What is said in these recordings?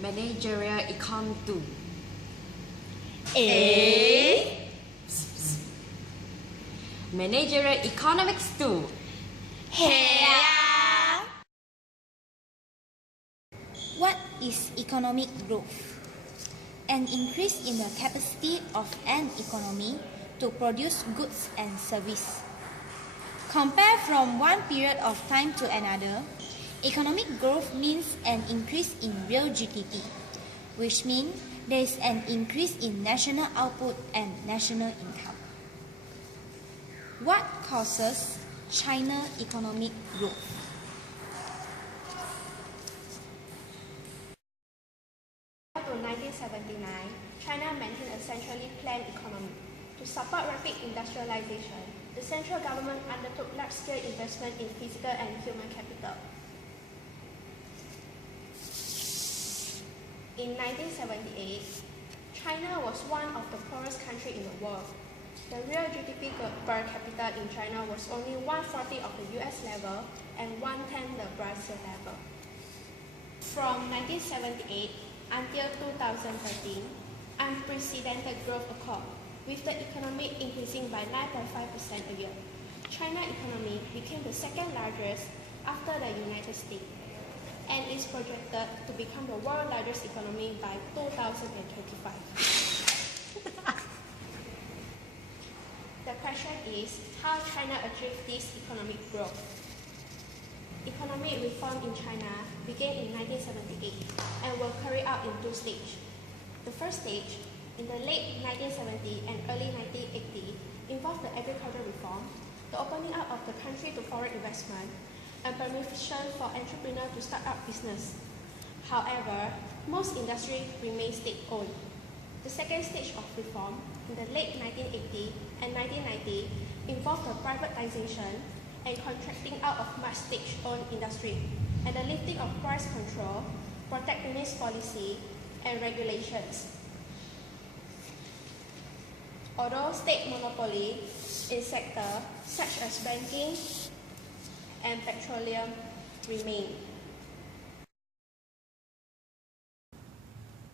Managerial Econ 2. Managerial Economics 2. What is economic growth? An increase in the capacity of an economy to produce goods and service. Compared from one period of time to another, economic growth means an increase in real GDP, which means there is an increase in national output and national income. What causes China economic growth? To 1979, China maintained a centrally planned economy. To support rapid industrialization, the central government undertook large-scale investment in physical and human capital. In 1978, China was one of the poorest countries in the world. The real GDP per capita in China was only 1/40 of the US level and 1/10 the Brazil level. From 1978 until 2013, unprecedented growth occurred, with the economy increasing by 9.5% a year. China's economy became the second largest after the United States and is projected to become the world's largest economy by 2025. The question is, how China achieved this economic growth? Economic reform in China began in 1978 and were carried out in two stages. The first stage, in the late 1970s and early 1980s, involved the agricultural reform, the opening up of the country to foreign investment, and permission for entrepreneurs to start up business. However, most industry remained state-owned. The second stage of reform, in the late 1980s and 1990s, involved the privatization and contracting out of much state-owned industry, and the lifting of price control, protectionist policy, and regulations. Although state monopoly in sectors such as banking and petroleum remain.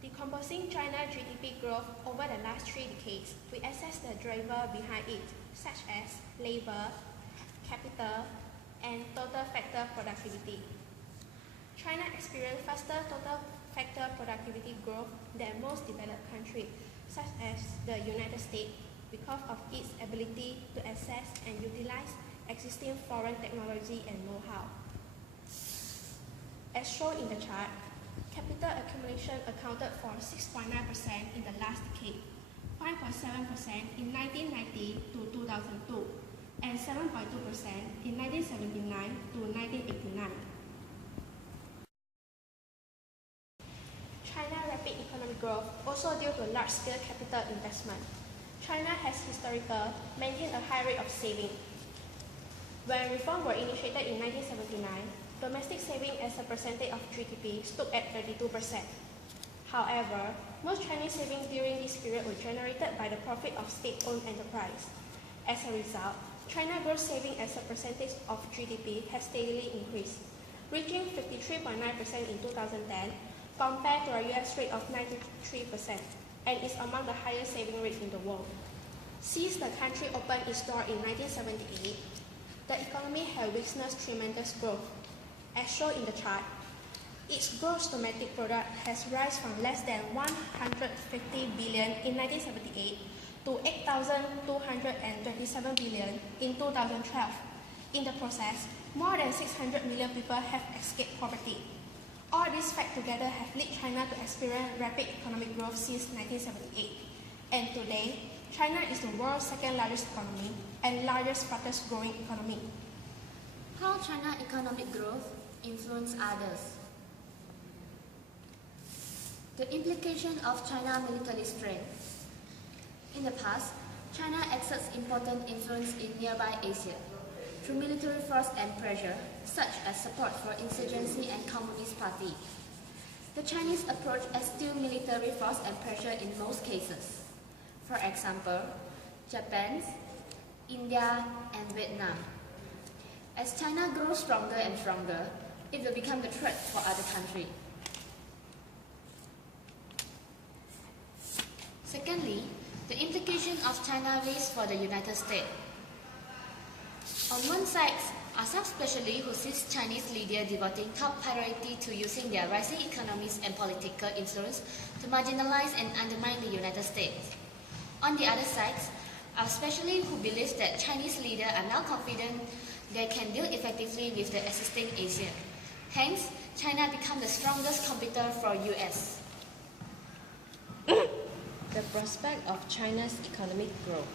Decomposing China's GDP growth over the last 3 decades, we assess the driver behind it, such as labor, capital, and total factor productivity. China experienced faster total factor productivity growth than most developed countries, such as the United States, because of its ability to access and utilize existing foreign technology and know-how. As shown in the chart, capital accumulation accounted for 6.9% in the last decade, 5.7% in 1990 to 2002, and 7.2% in 1979 to 1989. China's rapid economic growth also due to large-scale capital investment. China has historically maintained a high rate of saving. When reforms were initiated in 1979, domestic saving as a percentage of GDP stood at 32%. However, most Chinese savings during this period were generated by the profit of state-owned enterprise. As a result, China's gross saving as a percentage of GDP has steadily increased, reaching 53.9% in 2010 compared to a US rate of 93%, and is among the highest saving rates in the world. Since the country opened its door in 1978, the economy has witnessed tremendous growth. As shown in the chart, its gross domestic product has risen from less than 150 billion in 1978 to 8,227 billion in 2012. In the process, more than 600 million people have escaped poverty. All these facts together have led China to experience rapid economic growth since 1978. And today, China is the world's second largest economy and largest fastest growing economy. How China economic growth influence others? The implication of China military strength. In the past, China exerts important influence in nearby Asia through military force and pressure, such as support for insurgency and Communist Party. The Chinese approach eschews military force and pressure in most cases. For example, Japan, India, and Vietnam. As China grows stronger and stronger, it will become the threat for other countries. Secondly, the implication of China race for the United States. On one side are some specialists who sees Chinese leaders devoting top priority to using their rising economies and political influence to marginalize and undermine the United States. On the other side are specialists who believe that Chinese leaders are now confident they can deal effectively with the existing Asia. Hence, China becomes the strongest competitor for US. The prospect of China's economic growth.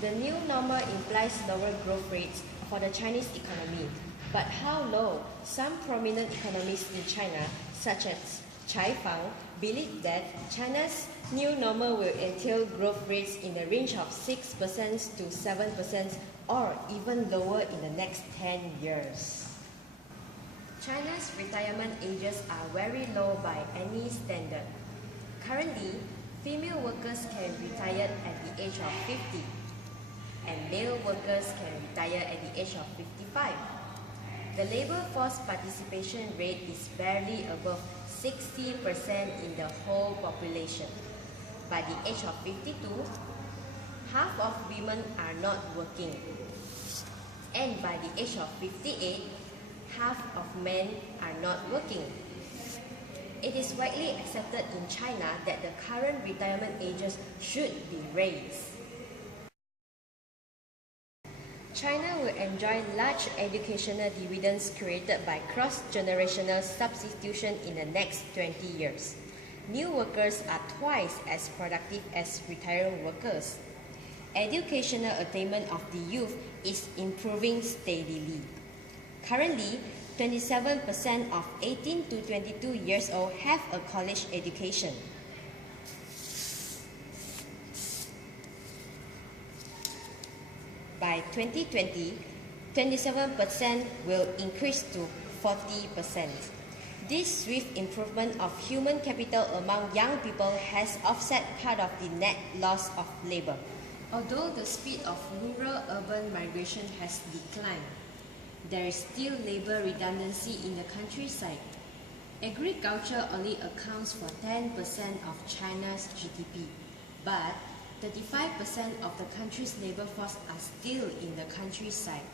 The new normal implies lower growth rates for the Chinese economy. But how low? Some prominent economists in China, such as Chai Fang, believe that China's new normal will entail growth rates in the range of 6% to 7% or even lower in the next 10 years. China's retirement ages are very low by any standard. Currently, female workers can retire at the age of 50, and male workers can retire at the age of 55. The labor force participation rate is barely above 60% in the whole population. By the age of 52, half of women are not working. And by the age of 58, half of men are not working. It is widely accepted in China that the current retirement ages should be raised. China will enjoy large educational dividends created by cross-generational substitution in the next 20 years. New workers are twice as productive as retired workers. Educational attainment of the youth is improving steadily. Currently, 27% of 18 to 22 years old have a college education. By 2020, 27% will increase to 40%. This swift improvement of human capital among young people has offset part of the net loss of labor. Although the speed of rural-urban migration has declined, there is still labor redundancy in the countryside. Agriculture only accounts for 10% of China's GDP, but 35% of the country's labor force are still in the countryside.